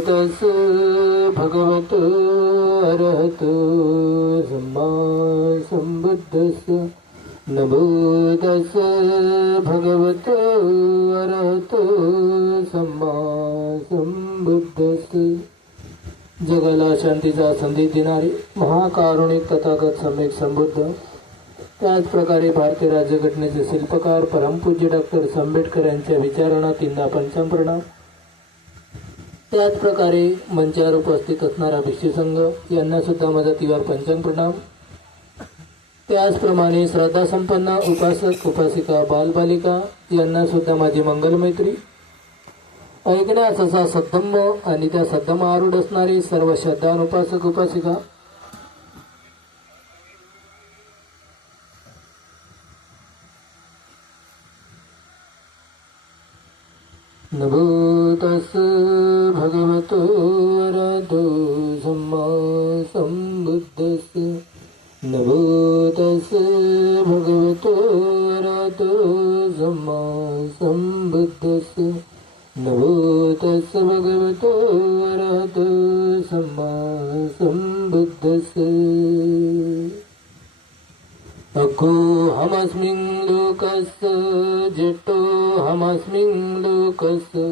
तस्स भगवतो अरहतो सम्मा संबुद्धस्स नमो तस्स भगवतो अरहतो सम्मा संबुद्धस्स. जगाला शांतीचा संदेश देणारे महाकारुणिक तथागत सम्यक संबुद्ध, त्याचप्रकारे भारतीय राज्यघटनेचे शिल्पकार परमपूज्य डॉक्टर आंबेडकर यांच्या विचारांना तीनदा पंचांप्रणाम. त्याचप्रकारे मंचावर उपस्थित असणारा भिक्षू संघ यांना सुद्धा माझा तिवार पंचांप्रणाम. त्याचप्रमाणे श्रद्धासंपन्न उपासक उपासिका बालबालिका यांना सुद्धा माझी मंगलमैत्री. ऐकण्यास असा सद्धम्म आणि त्या सद्धम्म आरूढ असणारे सर्व श्रद्धान उपासक उपासिका, नमो तस्स भगवतो अरहतो सम्मा संबुद्धस्स. नमो तस्स भगवतो अरहतो सम्मा संबुद्धस्स. नमो तस्स भगवतो अरहतो सम्मा संबुद्धस्स. अकोऽहमस्मिन् लोकस्य जेष्ठोऽहमस्मिन् लोकस्य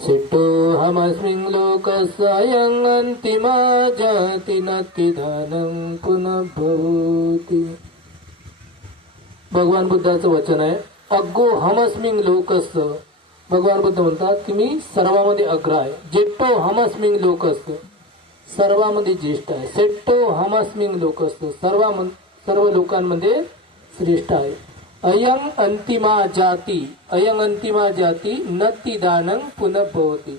शिष्टोऽहमस्मिन् लोकस्य अयं अन्तिमा जाति नत्तिदानं पुनः भवति. भगवान बुद्धाचं वचन आहे. अग्गोऽहमस्मिन् लोकस्य, भगवान बुद्ध म्हणतात की मी सर्वांमध्ये अग्र आहे. जेष्ठोऽहमस्मिन् लोकस्य, सर्वांमध्ये ज्येष्ठ आहे. श्रेष्ठोऽहमस्मिन् लोकस्य, सर्व लोकांमध्ये श्रेष्ठ आहे. अयं अंतिमा जाती, अयं अंतिमा जाती नत्ति दानं पुनः भवति.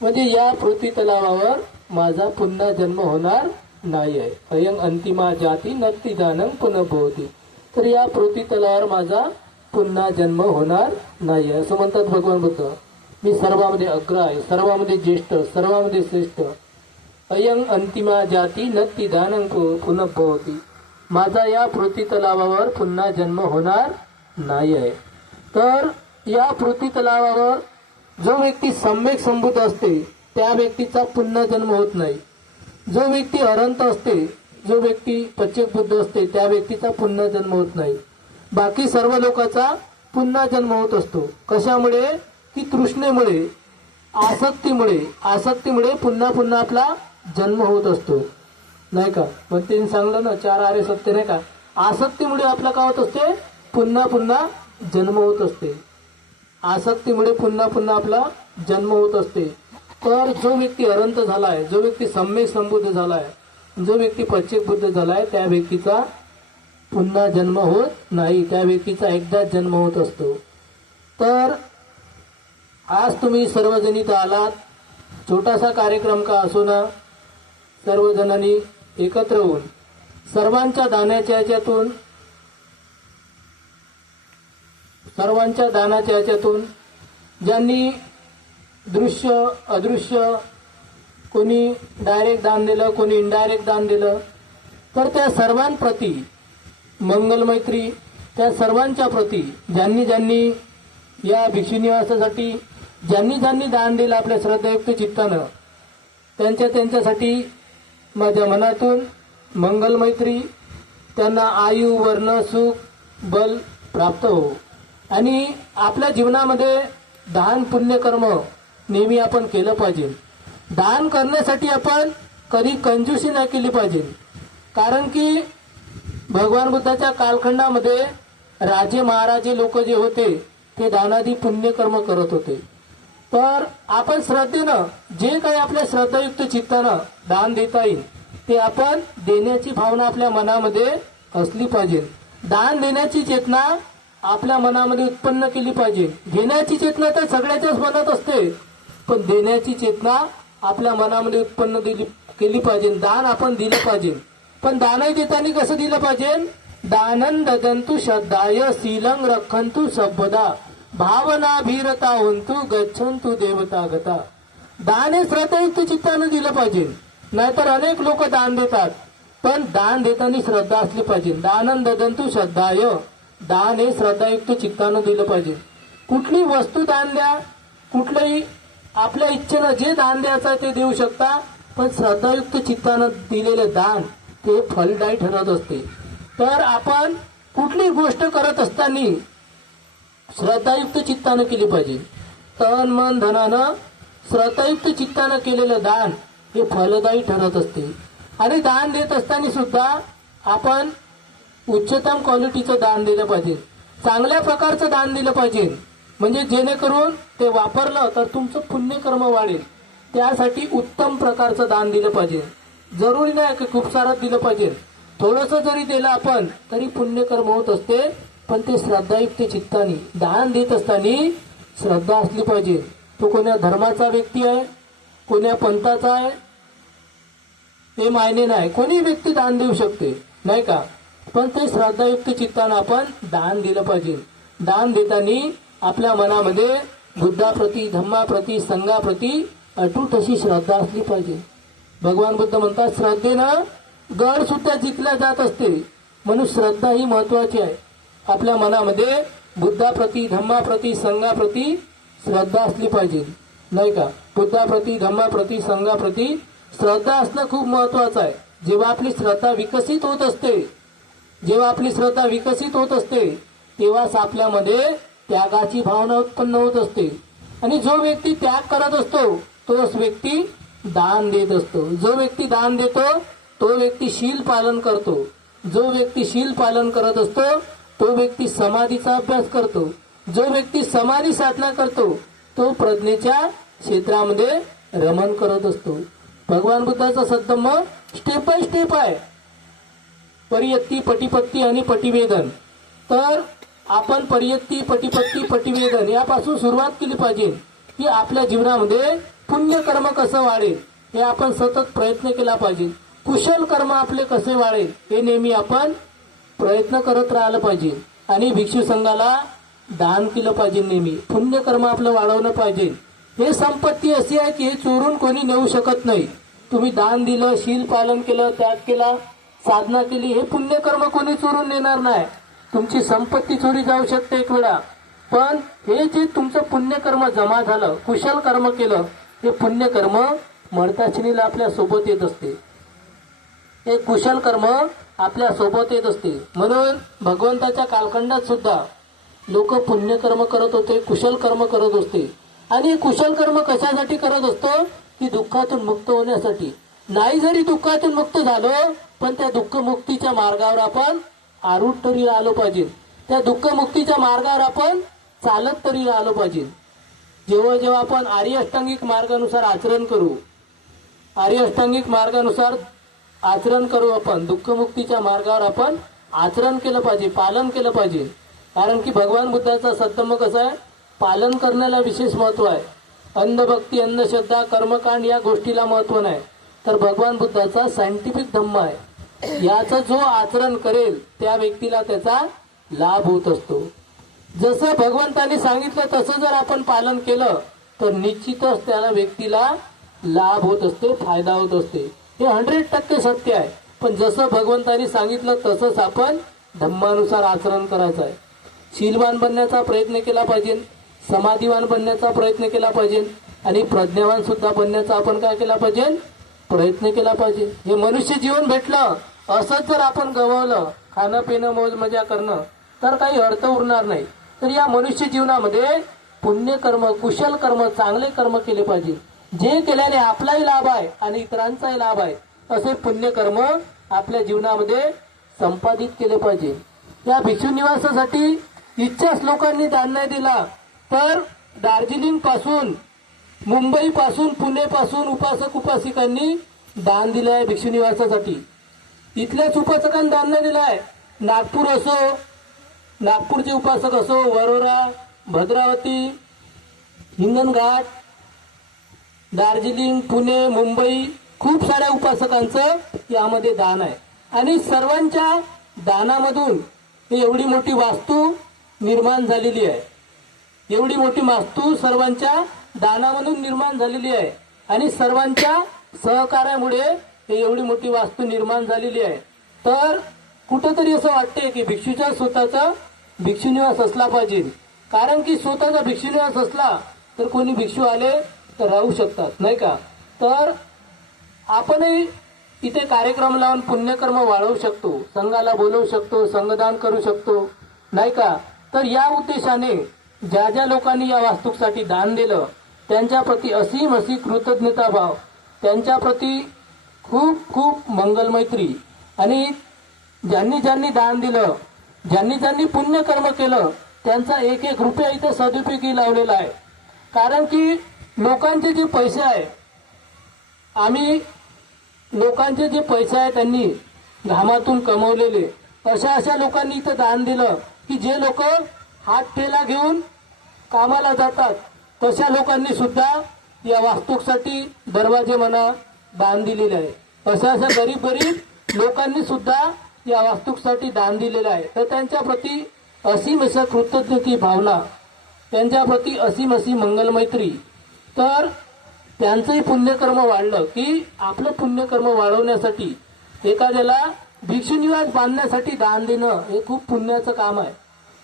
म्हणजे या पृथ्वी तलावावर माझा पुन्हा जन्म होणार नाही आहे. अयं अंतिमा जाती नत्ति दानं पुनः भवति. तर या पृथ्वी तलावावर माझा पुन्हा जन्म होणार नाही आहे असं म्हणतात भगवान बुद्ध. मी सर्वांमध्ये अग्र आहे, सर्वांमध्ये ज्येष्ठ, सर्वांमध्ये श्रेष्ठ. अयं अंतिमा जाती नत्ति दानं पुनः भवति. माझा या पृथ्वी तलावावर पुन्हा जन्म होणार नाही आहे. तर या पृथ्वी तलावावर जो व्यक्ती सम्यक संबुद्ध असते त्या व्यक्तीचा पुन्हा जन्म होत नाही. जो व्यक्ती अनंत असते, जो व्यक्ती प्रत्येक बुद्ध असते त्या व्यक्तीचा पुन्हा जन्म होत नाही. बाकी सर्व लोकांचा पुन्हा जन्म होत असतो. कशामुळे? की तृष्णेमुळे, आसक्तीमुळे पुन्हा पुन्हा आपला जन्म होत असतो, नाही का? मग त्यांनी सांगलं ना, 4 आर्य सत्य, नाही का? आसक्तीमुळे आपला काय होत असते? पुन्हा पुन्हा जन्म होत असते. आसक्तीमुळे पुन्हा पुन्हा आपला जन्म होत असते. तर जो व्यक्ती अनंत झालाय, जो व्यक्ती सम्यक संबुद्ध झालाय, जो व्यक्ती प्रत्येक बुद्ध झालाय त्या व्यक्तीचा पुन्हा जन्म होत नाही. त्या व्यक्तीचा एकदाच जन्म होत असतो. तर आज तुम्ही सर्वजण इथं आलात. छोटासा कार्यक्रम का असो ना, सर्वजणांनी एकत्र होऊन सर्वांच्या दानाच्या ह्याच्यातून ज्यांनी दृश्य अदृश्य, कोणी डायरेक्ट दान दिलं, कोणी इनडायरेक्ट दान दिलं, तर त्या सर्वांप्रती मंगलमैत्री. त्या सर्वांच्या प्रती ज्यांनी या भिक्षू निवासासाठी ज्यांनी दान दिलं आपल्या श्रद्धायुक्त चित्तानं, त्यांच्यासाठी माझ्या मनातून मंगलमैत्री. त्यांना आयु वर्ण सुख बल प्राप्त हो. आणि आपल्या जीवनामध्ये दान पुण्यकर्म नेहमी आपण केलं पाहिजे. दान करण्यासाठी आपण कधी कंजूसी नाही केली पाहिजे. कारण की भगवान बुद्धाच्या कालखंडामध्ये राजे महाराजे लोक जे होते ते दानादी पुण्यकर्म करत होते. तर आपण श्रद्धेनं जे काही आपल्या श्रद्धायुक्त चित्तानं दान देता येईल ते आपण देण्याची भावना आपल्या मनामध्ये असली पाहिजे. दान देण्याची चेतना आपल्या मनामध्ये उत्पन्न केली पाहिजे. घेण्याची चेतना तर सगळ्याच्याच मनात असते, पण देण्याची चेतना आपल्या मनामध्ये उत्पन्न केली पाहिजे. दान आपण दिलं पाहिजे, पण दानही देताना कसं दिलं पाहिजे? दानं ददंतु श्रद्धाय शीलं रक्षन्तु सर्वदा भावनाभीरता होन्तु गच्छन्तु देवता गता. दान हे श्रद्धायुक्त चित्तानं दिलं पाहिजे. नाहीतर अनेक लोक दान देतात, पण दान देताना श्रद्धा असली पाहिजे. दानं ददंतु श्रद्धाय, दान हे श्रद्धायुक्त चित्तानं दिलं पाहिजे. कुठली वस्तू दान द्या, कुठलंही आपल्या इच्छेनं जे दान द्यायचं आहे ते देऊ शकता, पण श्रद्धायुक्त चित्तानं दिलेले दान ते फलदायी ठरत असते. तर आपण कुठली गोष्ट करत असताना श्रद्धायुक्त चित्तानं केली पाहिजे. तन मन धनानं श्रद्धायुक्त चित्तानं केलेलं दान हे फलदायी ठरत असते. आणि दान देत असताना सुद्धा आपण उच्चतम क्वालिटीचं दान दिलं पाहिजे, चांगल्या प्रकारचं दान दिलं पाहिजे, म्हणजे जेणेकरून ते वापरलं तर तुमचं पुण्यकर्म वाढेल. त्यासाठी उत्तम प्रकारचं दान दिलं पाहिजे. जरुरी नाही की खूप सारं दिलं पाहिजे, थोडंसं जरी दिलं आपण तरी पुण्यकर्म होत असते. पण ते श्रद्धायुक्त चित्ताने दान देत असताना श्रद्धा असली पाहिजे. तो कोण्या धर्माचा व्यक्ती आहे, कोण्या पंथाचा आहे ते मायने नाही, कोणी व्यक्ती दान देऊ शकते नाही का, पण ते श्रद्धायुक्त चित्तानं आपण दान दिलं पाहिजे. दान देताना आपल्या मनामध्ये बुद्धाप्रती, धम्माप्रती, संघाप्रती अटूट अशी श्रद्धा असली पाहिजे. भगवान बुद्ध म्हणतात श्रद्धेनं गड सुद्धा जिंकल्या जात असते, म्हणून श्रद्धा ही महत्वाची आहे. आपल्या मनामध्ये बुद्धाप्रती, धम्माप्रती, संघाप्रती श्रद्धा असली पाहिजे नाही का. बुद्धाप्रती, धम्माप्रती, संघाप्रती श्रद्धा असणं खूप महत्वाचं आहे. जेव्हा आपली श्रद्धा विकसित होत असते, जेव्हा आपली श्रद्धा विकसित होत असते तेव्हाच आपल्यामध्ये त्यागाची भावना उत्पन्न होत असते. आणि जो व्यक्ती त्याग करत असतो तोच व्यक्ती दान देत असतो. जो व्यक्ती दान देतो तो व्यक्ती शील पालन करतो. जो व्यक्ती शील पालन करत असतो तो व्यक्ती समाधीचा अभ्यास करतो. जो व्यक्ती समाधी साधना करतो तो प्रज्ञेच्या क्षेत्रामध्ये रमण करत असतो. भगवान बुद्धाचा सद्धम्म स्टेप बाय स्टेप आहे, परियत्ती, पटिपत्ती आणि पटिवेदन. तर आपण परियत्ती, पटिपत्ती, पटिवेदन यापासून सुरुवात केली पाहिजे की आपल्या जीवनामध्ये पुण्यकर्म कसं वाढेल हे आपण सतत प्रयत्न केला पाहिजे. कुशल कर्म आपले कसे वाढेल हे नेहमी आपण प्रयत्न करत राहिलं पाहिजे. आणि भिक्षू संघाला दान केलं पाहिजे, नेहमी पुण्यकर्म आपलं वाढवलं पाहिजे. हे संपत्ती अशी आहे की हे चोरून कोणी नेऊ शकत नाही. तुम्ही दान दिलं, शील पालन केलं, त्याग केला, साधना केली, हे पुण्यकर्म कोणी चोरून नेणार नाही. तुमची संपत्ती चोरी जाऊ शकते एक वेळा, पण हे जे तुमचं पुण्यकर्म जमा झालं, कुशल कर्म केलं, हे पुण्यकर्म मरताचिनीला आपल्या सोबत येत असते. हे कुशल कर्म आपल्या सोबत येत असते. म्हणून भगवंताच्या कालखंडात सुद्धा लोक पुण्यकर्म करत होते, कुशल कर्म करत असते. आणि कुशल कर्म कशासाठी करत असतो की दुःखातून मुक्त होण्यासाठी. नाही जरी दुःखातून मुक्त झालो पण त्या दुःख मुक्तीच्या मार्गावर आपण आरूढ तरी राहिलो पाहिजे. त्या दुःख मुक्तीच्या मार्गावर आपण चालत तरी राहिलो पाहिजे. जेव्हा जेव्हा आपण आर्य अष्टांगिक मार्गानुसार आचरण करू, आर्य अष्टांगिक मार्गानुसार आचरण करू, आपण दुःखमुक्तीच्या मार्गावर आपण आचरण केलं पाहिजे, पालन केलं पाहिजे. कारण की भगवान बुद्धाचा सद्धम्म कसा आहे, पालन करण्याला विशेष महत्व आहे. अंधभक्ती, अंधश्रद्धा, कर्मकांड या गोष्टीला महत्व नाही. तर भगवान बुद्धाचा सायंटिफिक धम्म आहे. याचं जो आचरण करेल त्या व्यक्तीला त्याचा लाभ होत असतो. जसं भगवंताने सांगितलं तसं जर आपण पालन केलं तर निश्चितच त्याला व्यक्तीला लाभ होत असते, फायदा होत असते. हे 100% सत्य आहे. पण जसं भगवंताने सांगितलं तसंच आपण धम्मानुसार आचरण करायचं आहे. शीलवान बनण्याचा प्रयत्न केला पाहिजे, समाधीवान बनण्याचा प्रयत्न केला पाहिजे आणि प्रज्ञावान सुद्धा बनण्याचा आपण काय केला पाहिजे, प्रयत्न केला पाहिजे. हे मनुष्य जीवन भेटलं असंच जर आपण गववलं, खाणं पिणं मौज मजा करणं, तर काही अर्थ उरणार नाही. तर या मनुष्य जीवनामध्ये पुण्यकर्म, कुशल कर्म, चांगले कर्म केले पाहिजे. जे केल्याने आपलाही लाभ आहे आणि इतरांचाही लाभ आहे असे पुण्यकर्म आपल्या जीवनामध्ये संपादित केले पाहिजे. या भिक्षू निवासासाठी इच्छाच लोकांनी दान नाही दिला तर दार्जिलिंग पासून, मुंबई पासून, पुणे पासून उपासक उपासिकांनी दान दिलं आहे भिक्षू निवासासाठी. इथल्याच उपासकांनी दान नाही दिलं आहे. नागपूर असो, नागपूरचे उपासक असो, वरोरा, भद्रावती, हिंगणघाट, दार्जिलिंग, पुणे, मुंबई, खूप साऱ्या उपासकांचं यामध्ये दान आहे. आणि सर्वांच्या दानामधून एवढी मोठी वास्तू निर्माण झालेली आहे. एवढी मोठी वास्तू सर्वांच्या दानामधून निर्माण झालेली आहे आणि सर्वांच्या सहकार्यामुळे एवढी मोठी वास्तू निर्माण झालेली आहे. तर कुठंतरी असं वाटते की भिक्षूचा स्वतःचा भिक्षू निवास असला पाहिजे. कारण की स्वतःचा भिक्षू निवास असला तर कोणी भिक्षू आले राहू शकतात, नाही का? तर आपणही इथे कार्यक्रम लावून पुण्यकर्म वाढवू शकतो, संघाला बोलवू शकतो, संघदान करू शकतो, नाही का? तर या उद्देशाने ज्या ज्या लोकांनी या वास्तूसाठी दान दिलं त्यांच्याप्रती असीम अशी कृतज्ञता भाव, त्यांच्याप्रती खूप खूप मंगलमैत्री. आणि ज्यांनी ज्यांनी दान दिलं, ज्यांनी ज्यांनी पुण्यकर्म केलं त्यांचा एक एक रुपया इथे सदुपयोगी लावलेला आहे. कारण की लोकांचे जे पैसे आहे, आम्ही लोकांचे जे पैसे आहे त्यांनी घामातून कमवलेले, अशा लोकांनी इथं दान दिलं की जे लोक हात ठेला घेऊन कामाला जातात तशा लोकांनी सुद्धा या वास्तूसाठी दरवाजे म्हणा दान दिलेले आहे. अशा गरीब लोकांनी सुद्धा या वास्तूसाठी दान दिलेलं आहे. तर त्यांच्याप्रती असीम असं कृतज्ञतेची भावना, त्यांच्याप्रती असीम अशी मंगलमैत्री. तर त्यांचंही पुण्यकर्म वाढलं की आपलं पुण्यकर्म वाढवण्यासाठी एखाद्याला भिक्षुनिवास बांधण्यासाठी दान देणं हे खूप पुण्याचं काम आहे.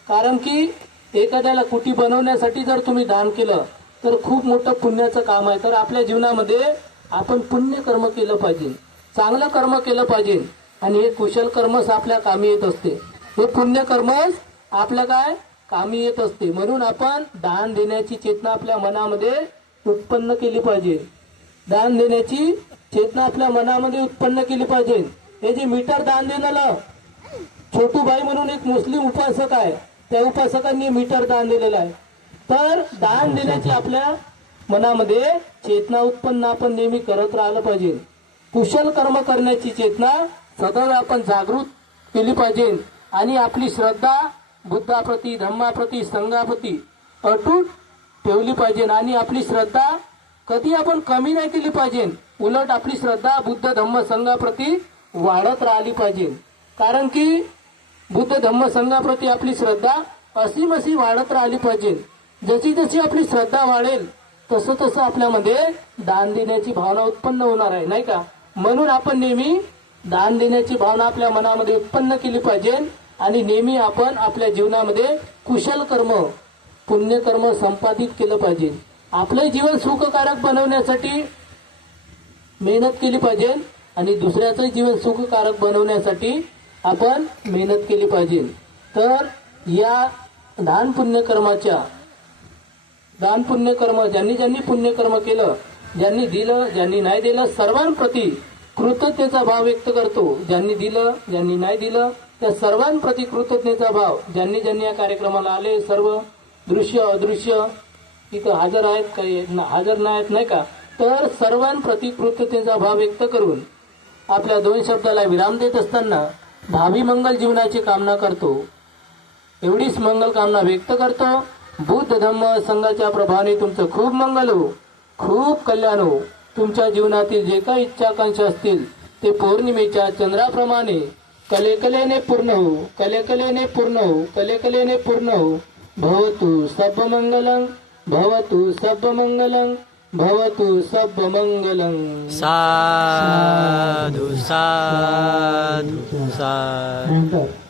कारण की एखाद्याला कुटी बनवण्यासाठी जर तुम्ही दान केलं तर खूप मोठं पुण्याचं काम आहे. तर आपल्या जीवनामध्ये आपण पुण्यकर्म केलं पाहिजे, चांगलं कर्म केलं पाहिजे आणि हे कुशल कर्मच आपल्या कामी येत असते. हे पुण्यकर्मच आपल्या काय कामी येत असते. म्हणून आपण दान देण्याची चेतना आपल्या मनामध्ये उत्पन्न केली पाहिजे. दान देण्याची चेतना आपल्या मनामध्ये उत्पन्न केली पाहिजे. हे जे मीटर दान देणारा छोटूबाई म्हणून एक मुस्लिम उपासक आहे, त्या उपासकांनी मीटर दान दिलेलं आहे. तर दान देण्याची आपल्या मनामध्ये चेतना उत्पन्न आपण नेहमी करत राहिलं पाहिजे. कुशल कर्म करण्याची चेतना सदैव आपण जागृत केली पाहिजे आणि आपली श्रद्धा बुद्धाप्रती, धम्माप्रती, संघाप्रती अटूट ठेवली पाहिजे. आणि आपली श्रद्धा कधी आपण कमी नाही केली पाहिजे, उलट आपली श्रद्धा बुद्ध धम्म संघाप्रती वाढत राहिली पाहिजे. कारण की बुद्ध धम्म संघाप्रती आपली श्रद्धा असीम अशी वाढत राहिली पाहिजे. जशी जशी आपली श्रद्धा वाढेल तसं तसं आपल्यामध्ये दान देण्याची भावना उत्पन्न होणार आहे, नाही का? म्हणून आपण नेहमी दान देण्याची भावना आपल्या मनामध्ये उत्पन्न केली पाहिजे आणि नेहमी आपण आपल्या जीवनामध्ये कुशल कर्म, पुण्यकर्म संपादित केलं पाहिजे. आपलं जीवन सुखकारक बनवण्यासाठी मेहनत केली पाहिजे आणि दुसऱ्याचं जीवन सुखकारक बनवण्यासाठी आपण मेहनत केली पाहिजे. तर या दान पुण्यकर्म ज्यांनी ज्यांनी पुण्यकर्म केलं, ज्यांनी दिलं, ज्यांनी नाही दिलं, सर्वांप्रती कृतज्ञतेचा भाव व्यक्त करतो. ज्यांनी दिलं, ज्यांनी नाही दिलं, त्या सर्वांप्रती कृतज्ञतेचा भाव. ज्यांनी ज्यांनी या कार्यक्रमाला आले, सर्व दृश्य अदृश्य इथं हजर आहेत, काही हजर नाहीत, नाही का? तर सर्वांप्रती कृतज्ञतेचा भाव व्यक्त करून आपल्या दोन शब्दाला विराम देत असताना भावी मंगल जीवनाची कामना करतो. एवढीच मंगल कामना व्यक्त करतो. बुद्ध धम्म संघाच्या प्रभावाने तुमचं खूप मंगल हो, खूप कल्याण हो. तुमच्या जीवनातील जे काही इच्छाकांक्षा असतील ते पौर्णिमेच्या चंद्राप्रमाणे कलेकलेने पूर्ण हो, कलेकलेने पूर्ण हो, कलेकलेने पूर्ण हो. भवतु सर्वमंगलं, भवतु सर्वमंगलं, भवतु सर्वमंगलं. साधु साधु साधु.